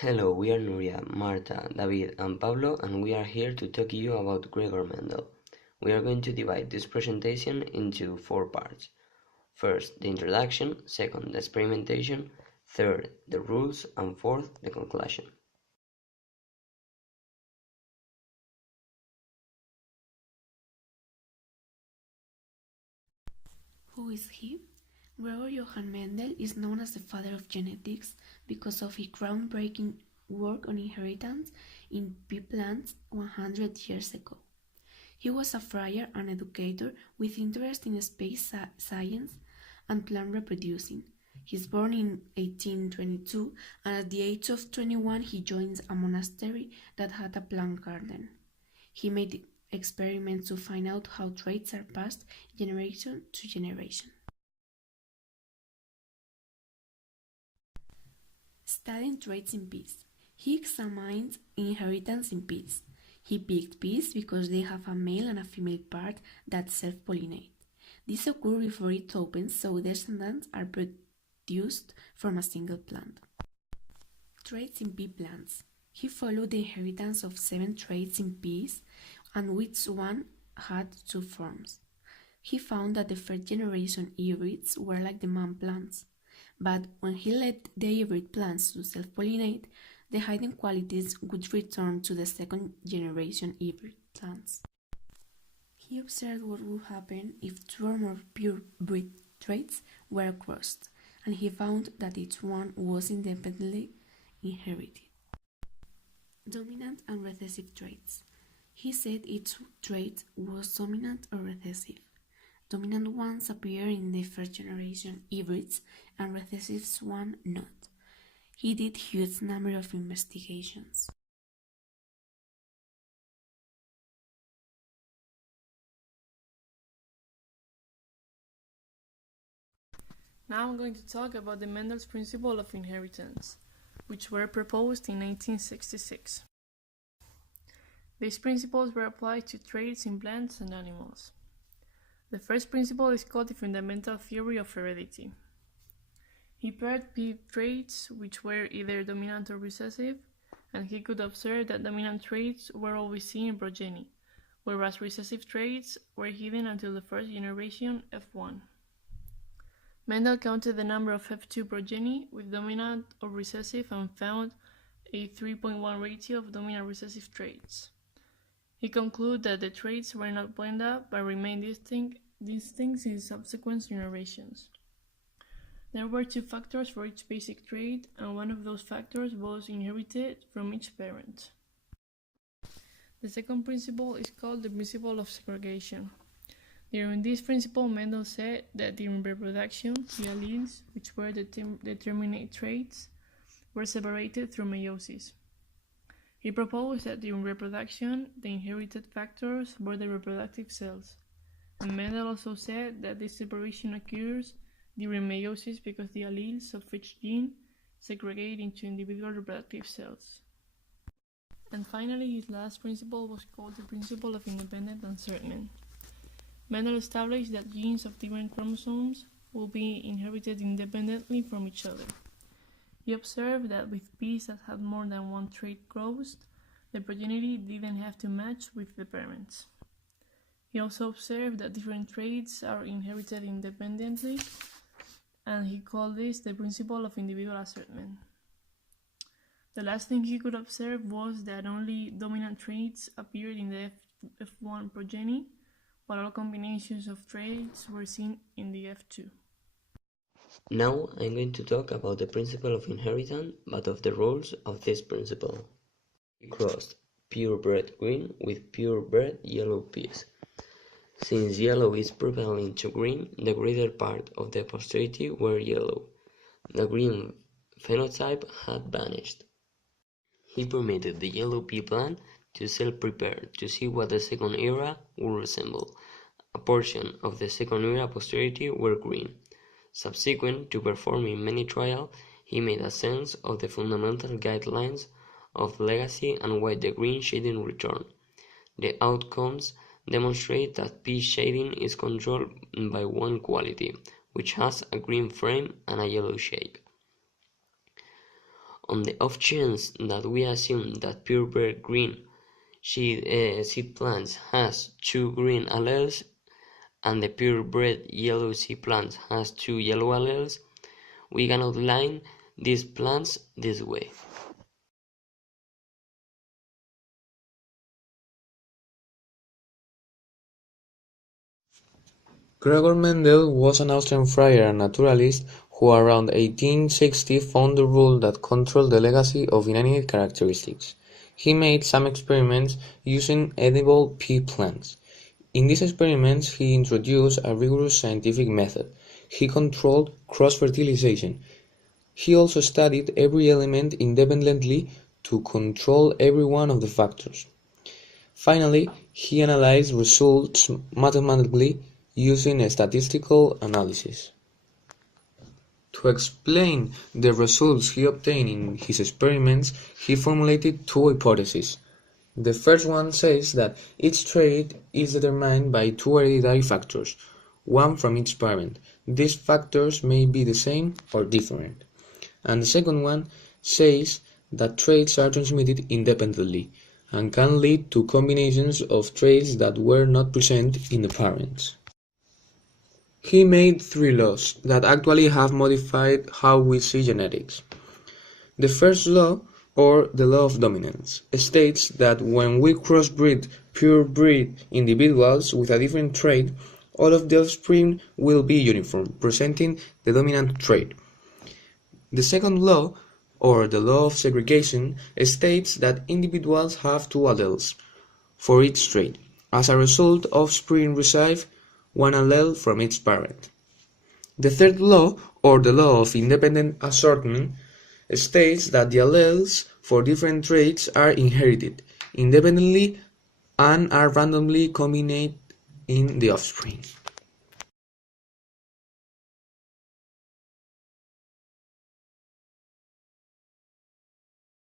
Hello, we are Nuria, Marta, David, and Pablo, and we are here to talk to you about Gregor Mendel. We are going to divide this presentation into 4 parts. First, the introduction, second, the experimentation, third, the rules, and fourth, the conclusion. Who is he? Gregor Johann Mendel is known as the father of genetics because of his groundbreaking work on inheritance in pea plants 100 years ago. He was a friar and educator with interest in space science and plant reproducing. He was born in 1822, and at the age of 21 he joins a monastery that had a plant garden. He made experiments to find out how traits are passed generation to generation. Studying traits in peas. He examines inheritance in peas. He picked peas because they have a male and a female part that self-pollinate. This occurs before it opens, so descendants are produced from a single plant. Traits in pea plants. He followed the inheritance of 7 traits in peas, and each one had 2 forms. He found that the first generation hybrids were like the man plants, but when he let the hybrid plants to self-pollinate, the hidden qualities would return to the second generation hybrid plants. He observed what would happen if 2 or more pure breed traits were crossed, and he found that each one was independently inherited. Dominant and recessive traits. He said each trait was dominant or recessive. Dominant ones appear in the first generation hybrids and recessive ones not. He did huge number of investigations. Now I'm going to talk about the Mendel's principle of inheritance, which were proposed in 1866. These principles were applied to traits in plants and animals. The first principle is called the fundamental theory of heredity. He paired pea traits which were either dominant or recessive, and he could observe that dominant traits were always seen in progeny, whereas recessive traits were hidden until the first generation F1. Mendel counted the number of F2 progeny with dominant or recessive and found a 3.1 ratio of dominant recessive traits. He concluded that the traits were not blended up but remained distinct in subsequent generations. There were 2 factors for each basic trait, and one of those factors was inherited from each parent. The second principle is called the principle of segregation. During this principle, Mendel said that during reproduction, the alleles, which were determinate traits, were separated through meiosis. He proposed that during reproduction, the inherited factors were the reproductive cells, and Mendel also said that this separation occurs during meiosis because the alleles of each gene segregate into individual reproductive cells. And finally, his last principle was called the principle of independent assertment. Mendel established that genes of different chromosomes will be inherited independently from each other. He observed that with peas that had more than one trait crossed, the progeny didn't have to match with the parents. He also observed that different traits are inherited independently, and he called this the principle of individual assertment. The last thing he could observe was that only dominant traits appeared in the F1 progeny, while all combinations of traits were seen in the F2. Now I'm going to talk about the principle of inheritance, but of the rules of this principle. He crossed purebred green with purebred yellow peas. Since yellow is prevalent to green, the greater part of the posterity were yellow. The green phenotype had vanished. He permitted the yellow pea plant to self-prepare to see what the second era would resemble. A portion of the second era posterity were green. Subsequent to performing many trials, he made a sense of the fundamental guidelines of legacy and why the green shading returned. The outcomes demonstrate that pea shading is controlled by one quality, which has a green frame and a yellow shape. on the off chance that we assume that purebred green seed plants has 2 green alleles and the purebred yellow seed plant has 2 yellow alleles, we can outline these plants this way. Gregor Mendel was an Austrian friar and naturalist who around 1860 found the rule that controlled the legacy of inanimate characteristics. He made some experiments using edible pea plants. In these experiments he introduced a rigorous scientific method. He controlled cross-fertilization. He also studied every element independently to control every one of the factors. Finally, he analyzed results mathematically using a statistical analysis. To explain the results he obtained in his experiments, he formulated 2 hypotheses. The first one says that each trait is determined by 2 hereditary factors, one from each parent. These factors may be the same or different. And the second one says that traits are transmitted independently and can lead to combinations of traits that were not present in the parents. He made 3 laws that actually have modified how we see genetics. The first law, or the law of dominance, states that when we crossbreed purebred individuals with a different trait, all of the offspring will be uniform, presenting the dominant trait. The second law, or the law of segregation, states that individuals have 2 alleles for each trait. As a result, offspring receive 1 allele from each parent. The third law, or the law of independent assortment, states that the alleles for different traits are inherited independently and are randomly combined in the offspring.